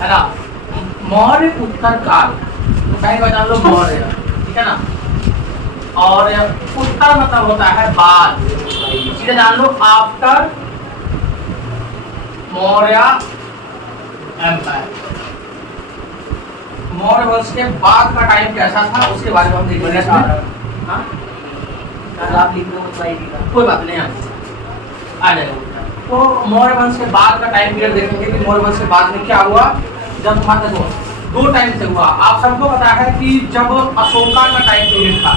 है ना। मौर्य उत्तर काल, तो कहीं बता लो मौर्य, ठीक है ना। और उत्तर मतलब होता है बाद, सीधे जान लो आफ्टर मौर्य एम्पायर। मौर्य वंश के बाद का टाइम कैसा था उसके बारे में हम देखेंगे। हाँ आप लिख लो, कोई बात नहीं, आ जाएगा। तो मौर्य वंश के बाद का टाइम पीरियड देखेंगे कि मौर्य वंश के बाद में क्या हुआ। जब तुम्हारा देखो दो टाइम से हुआ, आप सबको पता है कि जब अशोका का टाइम पीरियड था,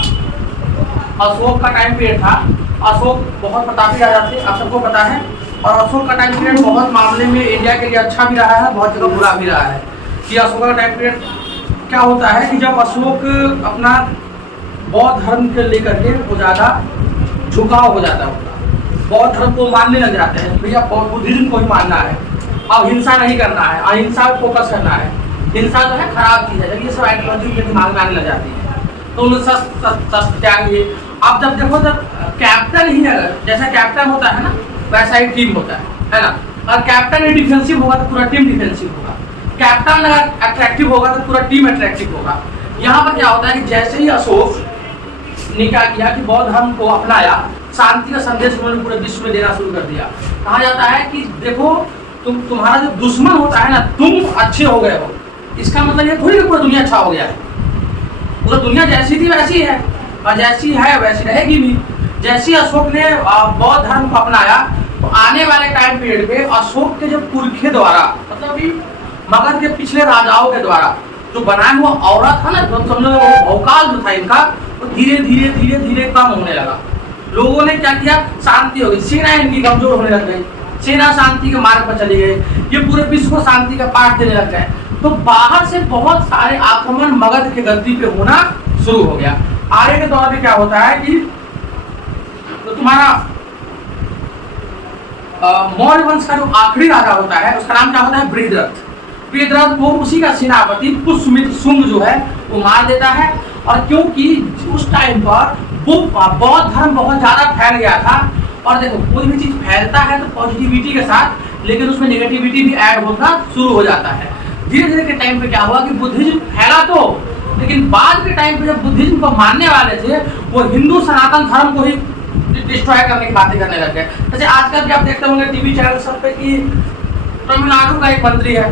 अशोक का टाइम पीरियड था, अशोक बहुत प्रतापी राजा थे, आप सबको पता है। और अशोक का टाइम पीरियड बहुत मामले में इंडिया के लिए अच्छा भी रहा है, बहुत जगह बुरा भी रहा है। कि अशोक का टाइम पीरियड क्या होता है कि जब अशोक अपना बौद्ध धर्म के लेकर के वो ज़्यादा झुकाव हो जाता है, बौद्ध धर्म को मानने लग जाते हैं, भैया बुद्धिज्म को ही मानना है, अब हिंसा नहीं करना है, अहिंसा पे फोकस करना है। हिंसा जो है खराब चीज़ है, जब ये सब आइडियोलॉजी के दिमाग में आने लग जाती है तो उन्हें शस्त्र त्याग दिए। अब जब देखो जब कैप्टन ही अगर जैसा कैप्टन होता है ना वैसा ही टीम होता है ना। और कैप्टन ही डिफेंसिव होगा तो पूरा टीम डिफेंसिव होगा, कैप्टन अगर अट्रैक्टिव होगा तो पूरा टीम अट्रैक्टिव होगा। यहाँ पर क्या होता है कि जैसे ही अशोक ने क्या किया कि बौद्ध धर्म को अपनाया, शांति का संदेश उन्होंने पूरे विश्व में देना शुरू कर दिया। कहा जाता है कि देखो तुम्हारा जो दुश्मन होता है ना, तुम अच्छे हो गए हो, इसका मतलब ये थोड़ी कि पूरी दुनिया अच्छा हो गया है। पूरी दुनिया जैसी थी वैसी है और जैसी है वैसी रहेगी भी। जैसे अशोक ने बौद्ध धर्म को अपनाया तो आने वाले टाइम पीरियड में अशोक के जो पुरखे द्वारा, मतलब कि मगध के पिछले राजाओं के द्वारा जो बनाया हुआ औरा था ना, जो समझो भौकाल जो था इनका, वो धीरे धीरे धीरे धीरे कम होने लगा। लोगों ने क्या किया, शांति हो गई, सेना इनकी कमजोर होने लग गई, सेना शांति के मार्ग पर चली गई, ये पूरे विश्व को शांति का पाठ देने लग गए। तो बाहर से बहुत सारे आक्रमण मगध के गद्दी पे होना शुरू हो गया। आगे के दौर में क्या होता है कि तो तुम्हारा मौर्य वंश का जो आखिरी राजा होता है उसका नाम क्या होता है, बृहद्रथ। बृहद्रथ को उसी का सेनापति पुष्यमित्र शुंग जो है वो मार देता है। और क्योंकि उस टाइम पर वो बौद्ध धर्म बहुत ज्यादा फैल गया था, और देखो कोई भी चीज फैलता है तो पॉजिटिविटी के साथ, लेकिन उसमें नेगेटिविटी भी ऐड होना शुरू हो जाता है। धीरे धीरे के टाइम पे क्या हुआ कि बुद्धिज्म फैला तो, लेकिन बाद के टाइम पे जब बुद्धिज्म को मानने वाले थे वो हिंदू सनातन धर्म को ही डिस्ट्रॉय करने की बातें करने लग गए। जैसे आजकल भी आप देखते होंगे टीवी चैनल सब पे कि तमिलनाडु का एक मंत्री है,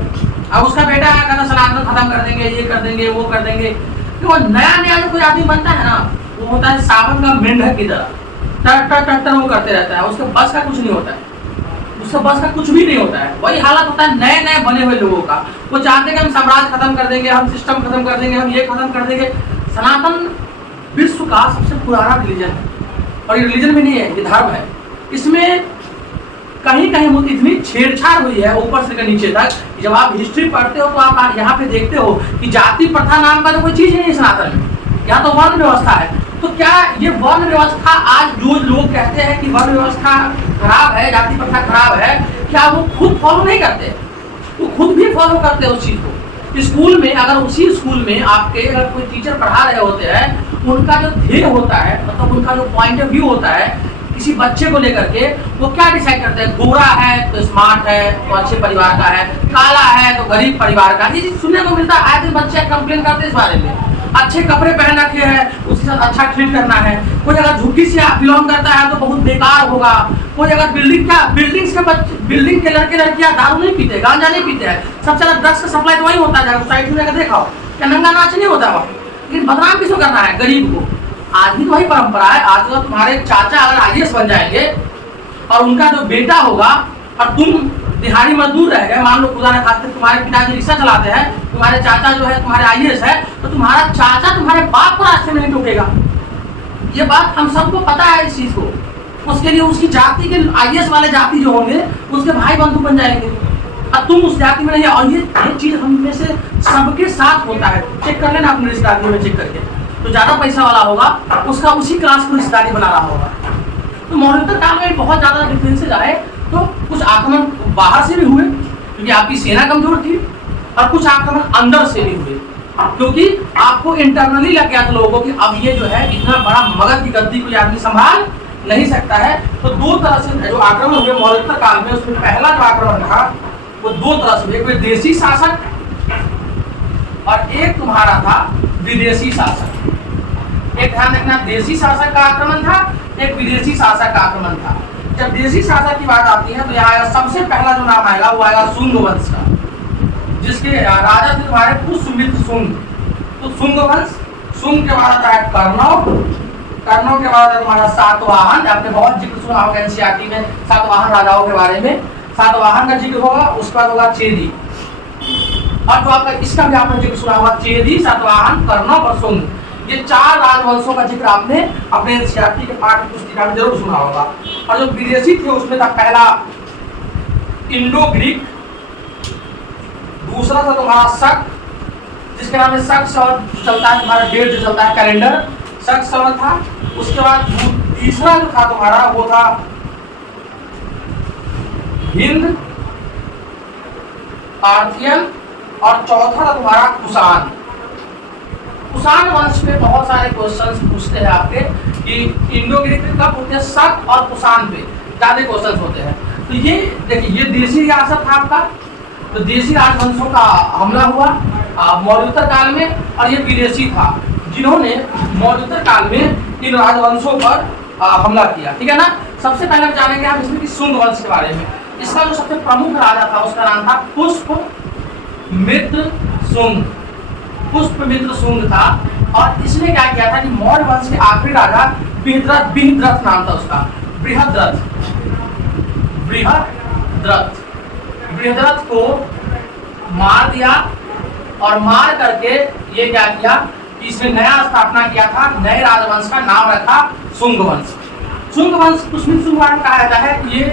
अब उसका बेटा है कहता सनातन खत्म कर देंगे, ये कर देंगे, वो कर देंगे। तो वो नया नया जो कोई आदमी बनता है ना, वो होता है सावन का मेंढक की तरह, टर वो करते रहता है, उसके बस का कुछ नहीं होता है, उसके बस का कुछ भी नहीं होता है। वही हालत होता है नए नए बने हुए लोगों का, वो चाहते हैं कि हम साम्राज्य खत्म कर देंगे, हम सिस्टम खत्म कर देंगे, हम ये खत्म कर देंगे। सनातन विश्व का सबसे पुराना रिलीजन है, और ये रिलीजन भी नहीं है, ये धर्म है। इसमें कहीं कहीं इतनी छेड़छाड़ हुई है ऊपर से नीचे तक, जब आप हिस्ट्री पढ़ते हो तो आप यहाँ पे देखते हो कि जाति प्रथा नाम का तो कोई चीज ही नहीं सनातन में, यहाँ तो वर्ण व्यवस्था है। तो क्या ये वर्ण व्यवस्था, आज जो लोग कहते हैं कि वर्ण व्यवस्था खराब है, जाति प्रथा खराब है, क्या वो खुद फॉलो नहीं करते? वो खुद भी फॉलो करते हैं उस चीज को। स्कूल में अगर उसी स्कूल में आपके अगर कोई टीचर पढ़ा रहे होते हैं, उनका जो ध्येय होता है, मतलब उनका जो पॉइंट ऑफ व्यू होता है किसी बच्चे को लेकर के, वो क्या डिसाइड करते हैं, गोरा है तो स्मार्ट है तो अच्छे परिवार का है, काला है तो गरीब परिवार का। ये चीज सुनने को मिलता है, आए दिन बच्चे कंप्लेन करते हैं इस बारे में। अच्छे कपड़े पहन रखे हैं, उसके साथ अच्छा ट्रीट करना है। कोई अगर झुग्गी से बिलोंग करता है तो बहुत बेकार होगा। कोई अगर बिल्डिंग के लड़के लड़कियां दारू नहीं पीते, गांजा नहीं पीते हैं, सबसे ज्यादा ड्रग्स का सप्लाई तो वही होता है, सोसाइटी में देखा हो क्या नंगा नाच नहीं होता वहाँ। लेकिन बदनाम किसको करना है, गरीब को। आज भी तो वही परंपरा है। आज तो तुम्हारे चाचा अगर IAS बन जाएंगे और उनका जो बेटा होगा और तुम दिहाड़ी मजदूर रह गए, मान लो खुदा ने खाते तुम्हारे पिताजी रिक्शा चलाते हैं, तुम्हारे चाचा जो है तुम्हारे IAS है, तो तुम्हारा चाचा तुम्हारे बाप को रास्ते में नहीं टोकेगा। ये बात हम सबको पता है इस चीज को। उसके लिए उसकी जाति के IAS वाले जाति जो होंगे उसके भाई बंधु बन जाएंगे, अब तुम उस जाति में नहीं है। और ये चीज हम में से सबके साथ होता है। चेक कर लेना अपने रिश्तेदारी में, चेक करके तो ज्यादा पैसा वाला होगा उसका उसी क्लास को रिश्तेदारी बना रहा होगा। तो मौर्योत्तर काल में बहुत ज्यादा डिफरेंसेज आए, तो कुछ आक्रमण बाहर से भी हुए क्योंकि आपकी सेना कमजोर थी, और कुछ आक्रमण अंदर से भी हुए क्योंकि आपको इंटरनली लग गया था लोगों को कि अब ये जो है इतना बड़ा मगध की गद्दी कोई आदमी संभाल नहीं सकता है। तो दो तरह से जो आक्रमण हुए मौर्योत्तर काल में, उसमें पहला जो आक्रमण था वो दो तरह से, एक विदेशी शासक और एक तुम्हारा था विदेशी शासक। एक ध्यान रखना, देशी शासक का आक्रमण था, एक विदेशी शासक का आक्रमण था। जब देशी शासक की बात आती है तो यहाँ सबसे पहला जो नाम आएगा वो आएगा शुंग वंश का, जिसके राजा थे तुम्हारे पुष्यमित्र शुंग। तो शुंग वंश, शुंग के बाद आता है कर्णव, कर्णव के बाद है तुम्हारा सातवाहन। आपने बहुत जिक्र सुना होगा एनसीईआरटी में सातवाहन राजाओं के बारे में, सातवाहन का जिक्र होगा। उसके बाद होगा चेदी, और जो आपका इसका भी आपने जिक्र सुना होगा, चेदी, सातवाहन, कर्णव और शुंग। ये 4 राजवंशों का जिक्र आपने अपने एनसीईआरटी के पाठ्य पुस्तिका में जरूर सुना होगा। और जो विदेशी थे उसमें था पहला इंडो ग्रीक, दूसरा था तुम्हारा शक, जिसके नाम में शक सवर चलता है, तुम्हारा डेट जो चलता है कैलेंडर, शक सवर था। उसके बाद तीसरा जो था तुम्हारा वो था हिंद पार्थियन, और चौथा था तुम्हारा कुषाण। कुषाण वंश पे बहुत सारे क्वेश्चंस पूछते हैं आपके कि इंडो ग्रीक पे कब होते हैं, शक और कुषाण पे ज्यादा क्वेश्चंस होते हैं। तो ये देखिए, ये देशी रियासत था आपका, तो देशी राजवंशों का हमला हुआ मौर्योत्तर काल में, और ये विदेशी था जिन्होंने मौर्योत्तर काल में इन राजवंशों पर हमला किया। ठीक है ना। सबसे पहले जानेंगे हम इसमें कि शुंग वंश के बारे में। इसका जो सबसे प्रमुख राजा था उसका नाम था पुष्यमित्र शुंग। पुष्यमित्र शुंग था, और इसने क्या किया था कि मौर्य वंश के आखिरी राजा बृहद्रथ, बृहद्रथ नाम था उसका, बृहद्रथ, बृहद्रथ, बृहद्रथ को मार दिया, और मार करके ये क्या किया कि इसने नया स्थापना किया था, नए राजवंश का नाम रखा शुंग वंश। शुंग वंश पुष्यमित्र शुंग वंश कहा जाता है कि ये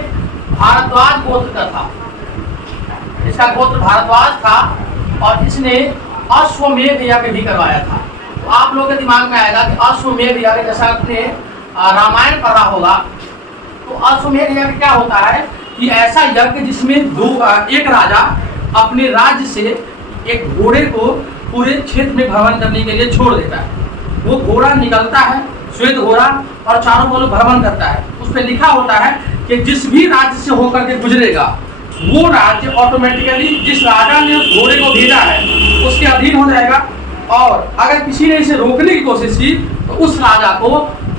भारद्वाज गोत्र का था, इसका गोत्र भारद्वाज था, और इसने अश्वमेध यज्ञ भी करवाया था। तो आप लोगों के दिमाग में आएगा कि अश्वमेध यज्ञ, जैसा आपने रामायण पढ़ा होगा, तो अश्वमेध यज्ञ क्या होता है कि ऐसा यज्ञ जिसमें एक राजा अपने राज्य से एक घोड़े को पूरे क्षेत्र में भ्रमण करने के लिए छोड़ देता है। वो घोड़ा निकलता है, श्वेत घोड़ा, और चारों ओर भ्रमण करता है। उस पर लिखा होता है कि जिस भी राज्य से होकर के गुजरेगा वो राज्य ऑटोमेटिकली जिस राजा ने उस घोड़े को भेजा है उसके अधीन हो जाएगा, और अगर किसी ने इसे रोकने की कोशिश की तो उस राजा को,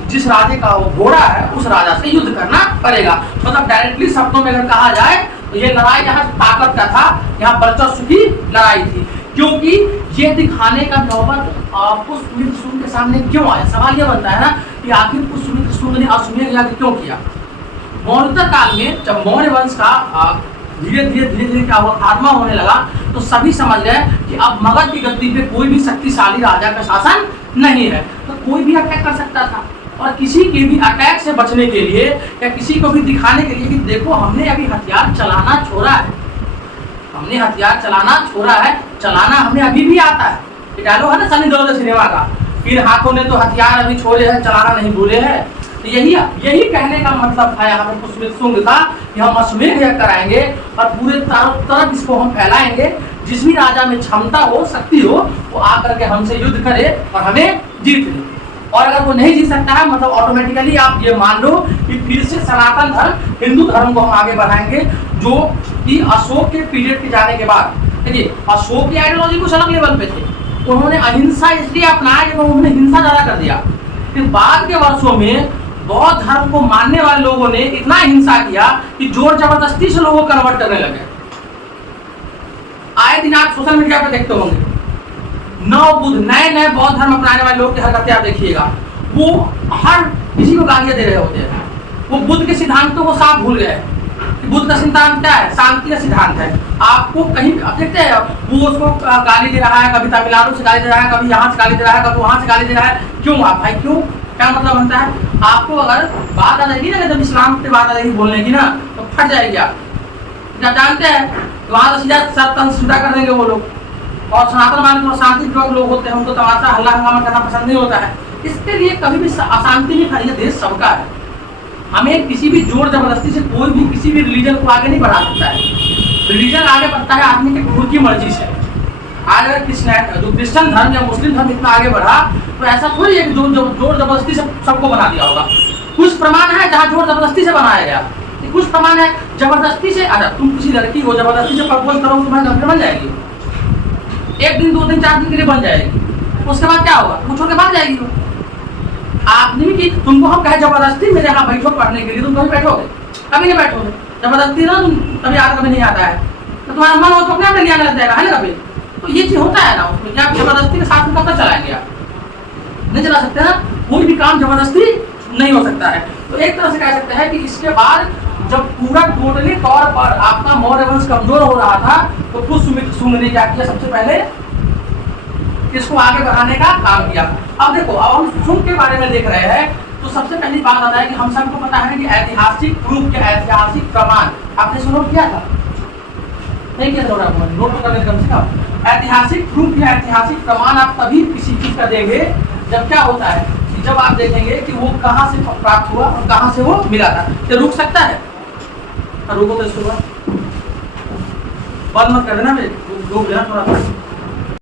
जिस राजे का वो घोड़ा है, उस राजा से युद्ध करना पड़ेगा। मतलब डायरेक्टली शब्दों में अगर कहा जाए तो ये लड़ाई यहाँ ताकत का था, यहाँ वर्चस्व की लड़ाई थी। क्योंकि ये दिखाने का नौबत पुष्यमित्र शुंग के सामने क्यों आया? सवाल ये बनता है ना कि आखिर पुष्यमित्र शुंग ने अश्वमेध यज्ञ क्यों किया? मौर्योत्तर काल में जब मौर्य वंश का धीरे धीरे क्या हुआ, खात्मा होने लगा, तो सभी समझ गए कि अब मगध की गद्दी पे कोई भी शक्तिशाली राजा का शासन नहीं है, तो कोई भी अटैक कर सकता था। और किसी के भी अटैक से बचने के लिए या किसी को भी दिखाने के लिए कि देखो हमने अभी हथियार चलाना छोड़ा है, हमने हथियार चलाना छोड़ा है, चलाना हमें अभी भी आता है। ये डायलॉग है ना सनी देओल सिनेमा का, फिर हाथों ने तो हथियार अभी छोड़े हैं, चलाना नहीं भूले हैं। तो यही कहने का मतलब था यहाँ पर पुष्यमित्र शुंग का कि हम अश्वमेध यज्ञ कराएंगे और पूरे चारों तरफ इसको हम फैलाएंगे। जिस भी राजा में क्षमता हो, शक्ति हो, वो आकर के हमसे युद्ध करे और हमें जीत ले। और अगर वो नहीं जीत सकता है, मतलब ऑटोमेटिकली आप ये मान लो कि फिर से सनातन धर्म, हिंदू धर्म को हम आगे बढ़ाएंगे, जो कि अशोक के पीरियड के जाने के बाद, देखिए अशोक की आइडियोलॉजी कुछ अलग लेवल पे थे, उन्होंने अहिंसा इसलिए अपनाया कि उन्होंने हिंसा ज्यादा कर दिया। फिर बाद के वर्षों में बौद्ध धर्म को मानने वाले लोगों ने इतना हिंसा किया कि जोर जबरदस्ती से लोगों को कन्वर्ट करने लगे। आए दिन आप सोशल मीडिया पे देखते होंगे, नए बौद्ध धर्म अपनाने वाले लोग की हरकतें आप देखिएगा, वो हर किसी को गालियां दे रहे होते हैं। वो बुद्ध के सिद्धांतों को साफ भूल गए कि बुद्ध का सिद्धांत क्या है, शांति का सिद्धांत है। आपको कहीं देखते हैं वो उसको गाली दे रहा है, कभी तमिलनाडु से गाली दे रहा है, कभी यहाँ से गाली दे रहा है, कभी वहां से गाली दे रहा है। क्यों आप भाई, क्यों? क्या मतलब बनता है? आपको अगर बात आ जाएगी ना, जब इस्लाम पे बात आ जाएगी बोलने की ना, तो फट जाएगी। आप जानते हैं वहां तो सीधा सब तंज सीधा कर देंगे वो लोग। और सनातन मान थोड़ा शांतिपूर्वक लोग होते हैं, उनको तमाशा हल्ला हंगामा करना पसंद नहीं होता है। इसके लिए कभी भी अशांति नहीं फैली, देश सबका है। हमें किसी भी जोर जबरदस्ती से कोई भी किसी भी रिलीजन को आगे नहीं बढ़ा सकता है। रिलीजन आगे बढ़ता है आदमी के खुद की मर्जी से। आज अगर जो क्रिश्चियन धर्म या मुस्लिम धर्म इतना आगे बढ़ा, तो ऐसा थोड़ी है कि जोर जबरदस्ती से सबको बना दिया होगा। कुछ प्रमाण है जहाँ जोर जबरदस्ती से बनाया गया, कुछ प्रमाण है जबरदस्ती से। अगर तुम किसी लड़की को जबरदस्ती से प्रपोज करो, तुम्हारी गर्लफ्रेंड बन जाएगी। 1 दिन 2 दिन 4 दिन के लिए बन जाएगी, उसके बाद क्या होगा, वो छोड़ के भाग जाएगी वो। आपने भी कि तुमको हम कहे जबरदस्ती मेरे यहाँ बैठो पढ़ने के लिए, तुम कभी बैठोगे? कभी नहीं बैठोगे। जबरदस्ती ना तुम कभी याद कभी नहीं आता है, तो तुम्हारा मन हो तो अपने आप ले आने लग जाएगा, है ना कभी। तो ये चीज होता है ना उसमें, क्या जबरदस्ती के साथ में कब तक चलाएंगे आप? नहीं चला सकते ना, कोई भी काम जबरदस्ती नहीं हो सकता है। तो एक तरह से कह सकते हैं कि इसके बाद जब पूरा टोटली तौर पर आपका मौर्य वंश कमजोर हो रहा था, तो पुष्यमित्र शुंग ने क्या किया, सबसे पहले इसको आगे बढ़ाने का काम किया। अब देखो, अब हम शुंग के बारे में देख रहे हैं, तो सबसे पहली बात आता है कि हम सबको पता है कि ऐतिहासिक प्रूफ या ऐतिहासिक प्रमाण, आपने सुनो किया था नहीं किया था, नोट तो करने कम से कम। ऐतिहासिक प्रूफ या ऐतिहासिक प्रमाण आप तभी किसी चीज का देंगे जब क्या होता है कि जब आप देखेंगे कि वो कहाँ से प्राप्त हुआ और कहाँ से वो मिला था। तो रुक सकता है, रुको तो इसको बंद मत कर देना, रुक जाना थोड़ा।